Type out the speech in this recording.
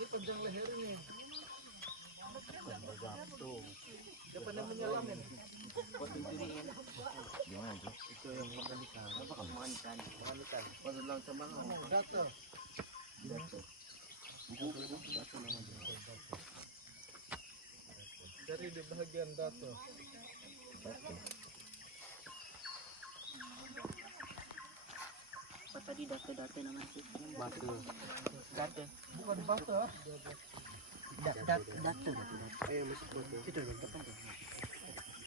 Ini panjang leher ini. Bergantung. Siapa yang menyelamin? Potong curiin. Gimana tuh? Itu yang makan ikan. Apa kamu makan ikan? Makan ikan. Pada laut sama Dato. Dato namanya. Dari di bagian dato. Apa tadi date namanya? Batu. Date. Bukan batu. Date. Ayo masuk batu. Itu depan tuh.